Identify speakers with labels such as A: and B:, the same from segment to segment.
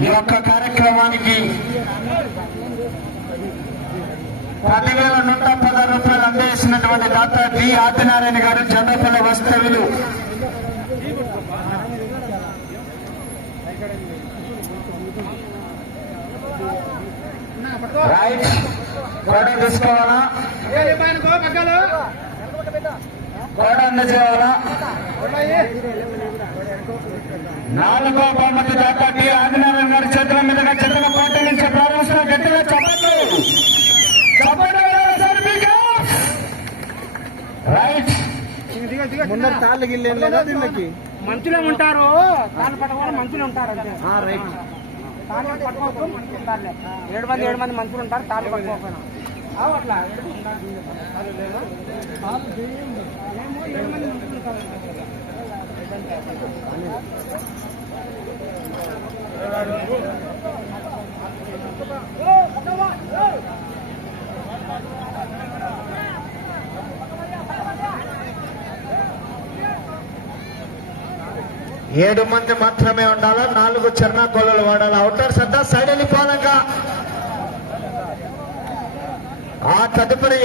A: ఈ యొక్క కార్యక్రమానికి పదివేల నూట పదహారు రూపాయలు అందజేసినటువంటి డాక్టర్ డి ఆదినారాయణ గారు జండపల్లి వస్తవులు రైట్ తీసుకోవాలా? కోడ అందజేయాలా? నాలుగో బహుమతి దాకా టి ఆదినారాయణ గారి చేతుల మీదుగా చిత్ర కోట నుంచి ప్రారంభిస్తున్న గట్టిగా చెప్పట్లు రైట్.
B: ముందర తాళ్ళు గిల్లేం లేదా దీనికి?
C: మంచులే ఉంటారు. తాళ్ళు పట్టుకోవాలి మంచులు ఉంటారు
B: రైట్.
C: తాళ్ళు పట్టుకోవచ్చు మంచులు ఏడు మంది ఏడు మంది మంచులు ఉంటారు తాళ్ళు పట్టుకోకపోయినా. ఏడు మంది
A: మాత్రమే ఉండాలా? నాలుగు చర్ణ గోళలు వాడాలి? అవుటర్ సద్దా సైడ్ వెళ్ళిపోవాలంగా ఆ తదుపరి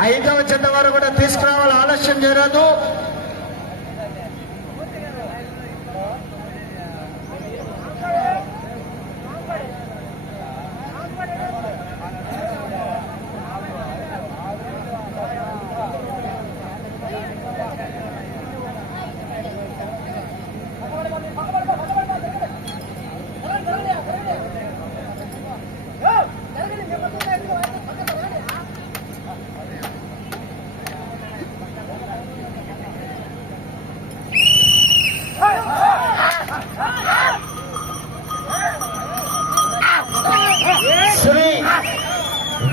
A: ఐదవ చెత్త వారు కూడా తీసుకురావాలి. ఆలస్యం చేయరాదు.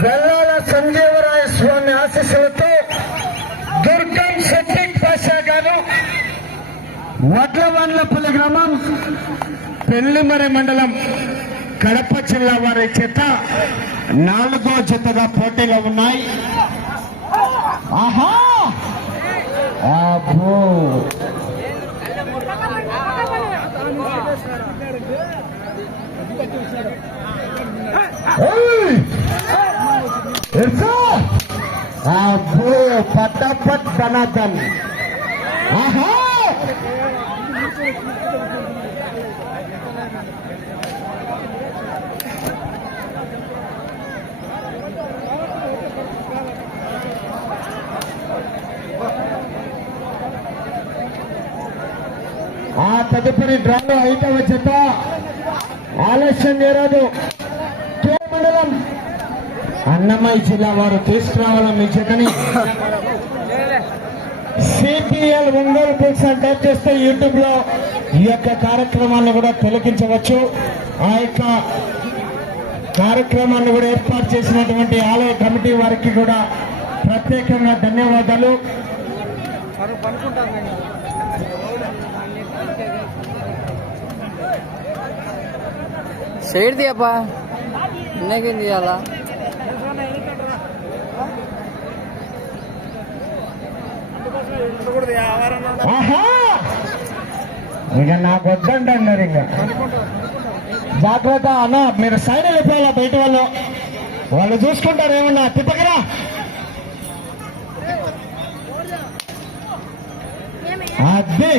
A: వెల్లాల సంజీవరాయ స్వామి ఆశీస్సులతో దుర్గం సతీక్ పాషా గారు వడ్లవాన్లపల్లి గ్రామం పెళ్ళిమరి మండలం కడప జిల్లా వారి చేత నాలుగో జతగా పోటీలో ఉన్నాయి. ఆహా! అబ్బో! ఎర్సా! అబ్బో పటాపట్ ఆహా ఆ తదుపరి డ్రాలో ఐదవ జత ఆలస్యం చేయరాదు అన్నమయ్య జిల్లా వారు తీసుకురావాలని మీ జతని సిపిఎల్ ఒంగోలు బుక్స్ అని టైప్ చేస్తే యూట్యూబ్లో ఈ యొక్క కార్యక్రమాన్ని కూడా తొలగించవచ్చు. ఆ యొక్క కార్యక్రమాన్ని కూడా ఏర్పాటు చేసినటువంటి ఆలయ కమిటీ వారికి కూడా ప్రత్యేకంగా ధన్యవాదాలు.
C: మరి పనుకుంటారు నేను
A: చేయాలా ఇక నాకు వద్దండి అన్నారు ఇంకా. జాగ్రత్త అన్న మీరు సైడ్ వెళ్ళిపోవాలా బయట వాళ్ళు? వాళ్ళు చూసుకుంటారు ఏమన్నా? తిప్పకరా అది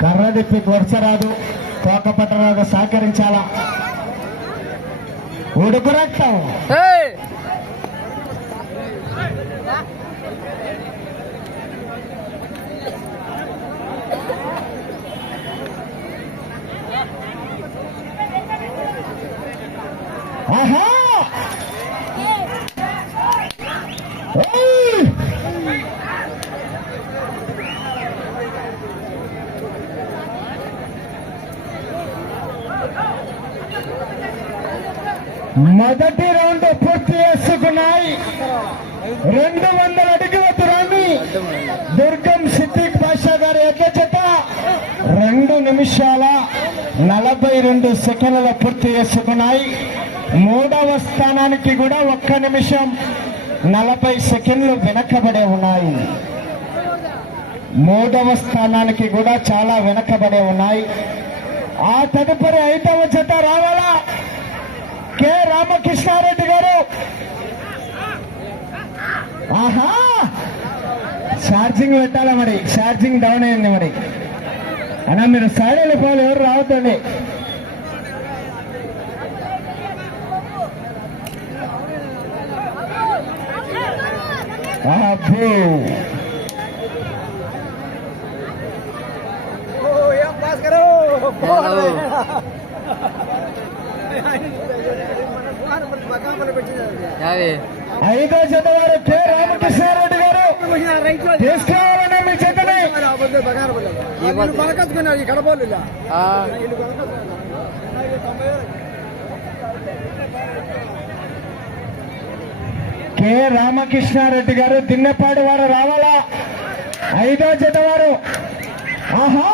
A: కర్ర తిప్పి కొరచరాదు తోక సహకరించాలా? ಹುಡುಗರಟ್ಟಾವ మొదటి రౌండ్ పూర్తి చేసుకున్నాయి. రెండు వందల అడుగుల దూరాన్ని దుర్గం సిద్దిక్ పాషా గారి ఎడ్ల చేత రెండు నిమిషాల నలభై రెండు సెకండ్ల పూర్తి చేసుకున్నాయి. మూడవ స్థానానికి కూడా ఒక్క నిమిషం నలభై సెకండ్లు వెనకబడే ఉన్నాయి. మూడవ స్థానానికి కూడా చాలా వెనకబడే ఉన్నాయి. ఆ తదుపరి ఐదవ జత రావాలా? కె రామకృష్ణారెడ్డి గారు? ఆహా! ఛార్జింగ్ పెట్టాలా మరి? ఛార్జింగ్ డౌన్ అయింది మరి. అన్నా మీరు సైడ్ వెళ్ళిపోవాలి ఎవరు రావద్దండి. అబ్బో
B: హలో.
A: ఐదో జత వారు కె. రామకృష్ణారెడ్డి గారు తీసుకోవాలన్నా మీ చేతనే.
C: పలకచ్చుకున్నారు ఈ కడపోలు
A: కె. రామకృష్ణారెడ్డి గారు దిన్నెపాడు వారు రావాలా? ఐదో జత వారు ఆహా!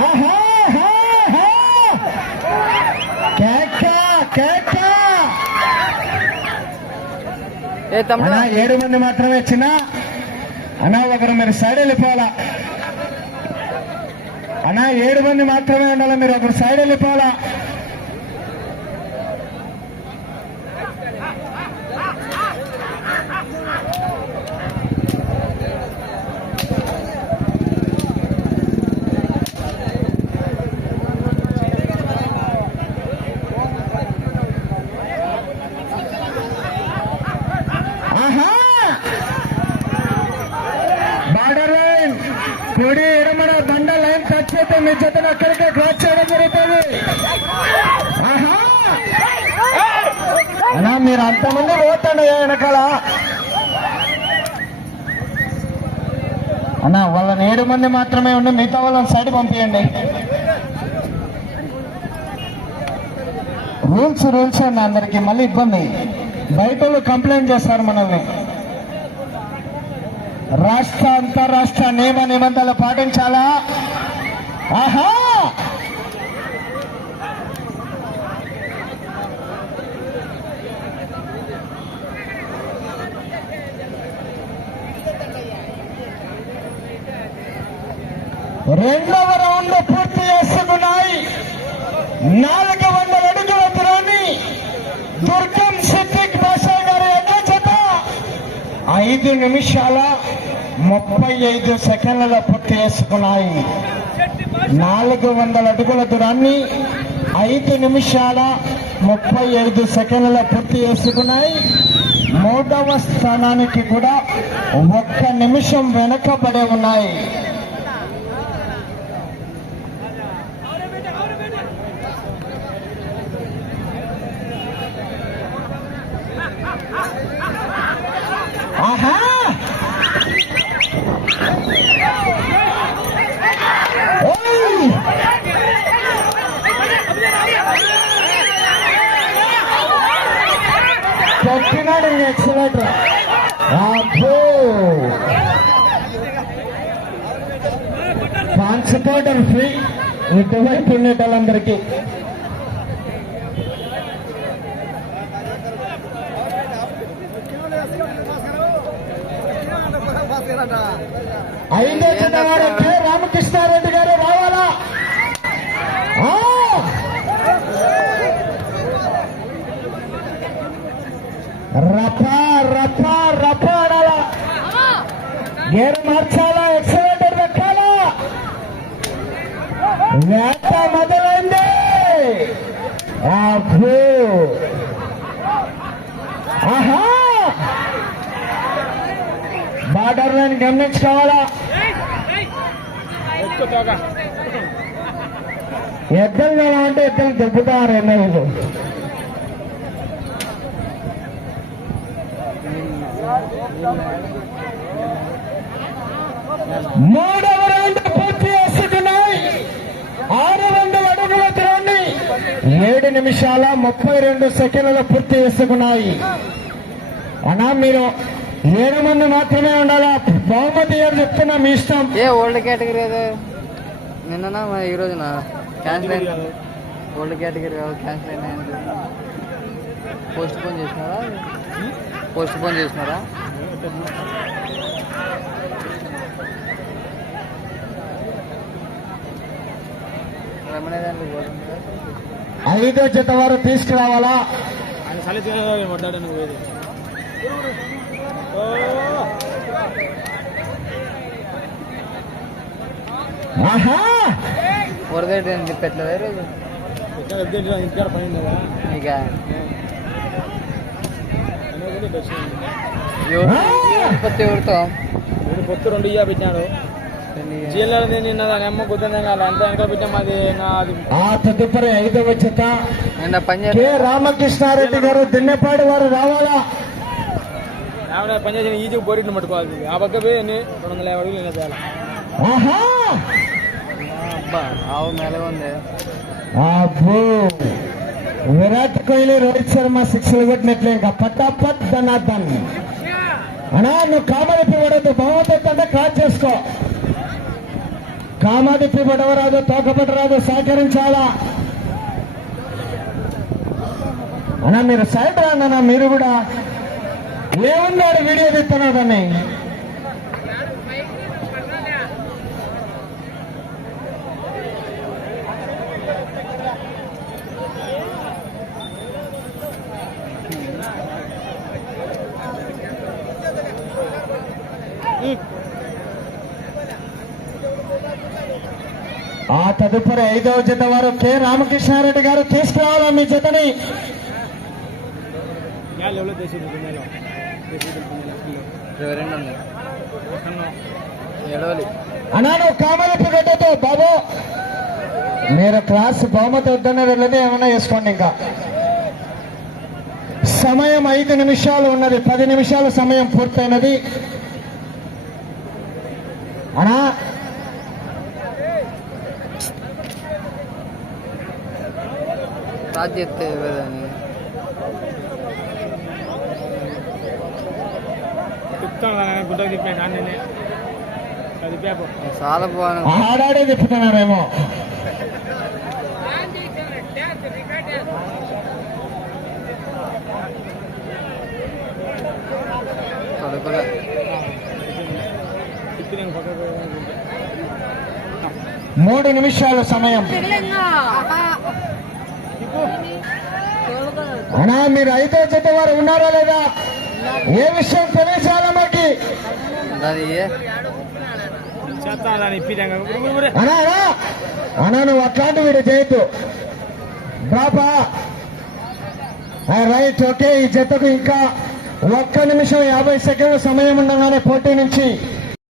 A: ఆహా, ఆహా. కేక కేక
B: ఏ తమ్ముడు
A: అన్నా ఏడు మంది మాత్రమే చిన్న. అన్నా ఒకరు మీరు సైడ్ వెళ్ళిపోవాలా? అన్నా ఏడు మంది మాత్రమే ఉండాలి? మీరు ఒకరు సైడ్ వెళ్ళిపోవాలా ఆహా బార్డర్ లైన్ కుడి ఎడమన బండ లైన్ టచ్ అయితే జతను అక్కడికే క్రాస్ చేయడం జరుగుతుంది. అలా మీరు అంతమంది పోతండి వెనకాల? అన్నా వాళ్ళని ఏడు మంది మాత్రమే ఉండి మిగతా వాళ్ళని సైడ్ పంపించండి రూల్స్ రూల్స్ అండి అందరికి మళ్ళీ ఇబ్బంది. బయట వాళ్ళు కంప్లైంట్ చేస్తారు మనల్ని. రాష్ట్ర అంతరాష్ట్ర నియమ నిబంధనలు పాటించాలా? ఆహా! రెండవ రౌండ్ పూర్తి చేసుకున్నాయి. నాలుగు వందల అడుగుల దూరాన్ని దుర్గం సిద్దిక్ బాషా గారి ఎన్నో చేత ఐదు నిమిషాల ముప్పై ఐదు సెకండ్లలో పూర్తి చేసుకున్నాయి. నాలుగు వందల అడుగుల దూరాన్ని ఐదు నిమిషాల ముప్పై ఐదు సెకండ్లలో పూర్తి చేసుకున్నాయి. మూడవ స్థానానికి కూడా ఒక్క నిమిషం వెనకబడి ఉన్నాయి ఆహా ఓయ్! కొట్టినాడు ఎక్సలేటర్ అబ్బో అండ్ సపోర్టర్ ఫ్రీ ఇటువైపు ఉండేటోళ్ళందరికీ ఐదో చిన్నవాడు కె. రామకృష్ణారెడ్డి గారు రావాలా? రఫా రఫా రఫా అడాలా. గేరు మార్చా ఎక్సలేటర్ పెట్టాలా వేట మొదలైంది. అబ్బో ఆహా! Border line గమనించుకోవాలా? ఎద్దలు వేళ అంటే ఎద్దలు దెబ్బతారు ఎన్నో మూడవ రౌండ్ ఆరు వందల అడుగుల దూరాన్ని ఏడు నిమిషాల ముప్పై రెండు సెకండ్లు పూర్తి చేసుకున్నాయి. అన్నా మీరు ఏడు మంది మాత్రమే ఉండాలా? బహుమతి ఏడు చెప్తున్నా మీ ఇష్టం?
B: ఏ ఓల్డ్ కేటగిరీ అది నిన్ననా? ఈ రోజున? క్యాన్సిల్ అయింది. ఓల్డ్ కేటగిరీ క్యాన్సిల్ అయినాయండి పోస్ట్ పోన్ చేసినారా? పోస్ట్ పోన్ చేసినారా?
A: ఐదో జత వారు తీసుకురావాలా?
B: వరదేటి పెట్టలేదా ఇక. ఎవరితో?
C: పొత్తు రెండు ఇయ్య పెట్టినాడు. నిన్న అంతా వెనక
A: తదుపరి ఐదవ రామకృష్ణారెడ్డి గారు దిన్నెపాడు వారు రావాలా?
C: ఆవిడ పని చేసిన ఈజీ బోరిని పట్టుకోవాలి. ఆ పక్క పోయి ఎన్ని? రెండు వందల యాభై అడుగులు
B: అబ్బా ఆవు ఉంది.
A: అబ్బో! విరాట్ కోహ్లీ రోహిత్ శర్మ సిక్స్లు కొట్టినట్లే ఇంకా. పట్టాపట్ ధనాథన్ అనా నువ్వు కామాదిప్పి పడద్దు బహుమతి అంటే క్రాస్ చేసుకో. కామాదిప్పి పడవరాదు తోకపట్టరాదు సహకరించాలా? అన్నా మీరు సైడ్ రాండి మీరు కూడా. ఏమున్నాడు వీడియో తీస్తున్నాడని తదుపరి ఐదవ జత వారు కె. రామకృష్ణారెడ్డి గారు తీసుకురావాలా మీ జతని.
C: ఎవరో దేశీ దున్నెలో దేశీ
B: ఇరవై రెండు ఉంది ఎడవలి
A: అన్నా నువ్వు కామలపి గడ్డతో బాబు. మీరు క్లాస్ బహుమతి వద్దన్నది వెళ్ళదు ఏమన్నా చేసుకోండి ఇంకా. సమయం ఐదు నిమిషాలు ఉన్నది పది నిమిషాల సమయం పూర్తయినది. అనా
B: చేస్తే ఇవ్వదని. చాలా బాగుంది.
A: ఆడాడే
B: తొడకలే
C: పక్కకు
A: మూడు నిమిషాల సమయం. అనా మీరు ఐదో జత వారు ఉన్నారా లేదా? ఏ విషయం తెలియచాలా మాకి? అనా నువ్వు అట్లాంటి వీడు చేయొద్దు. బాబా రైట్ ఓకే ఈ జతకు ఇంకా ఒక్క నిమిషం యాభై సెకండ్ల సమయం ఉండగానే పోటీ నుంచి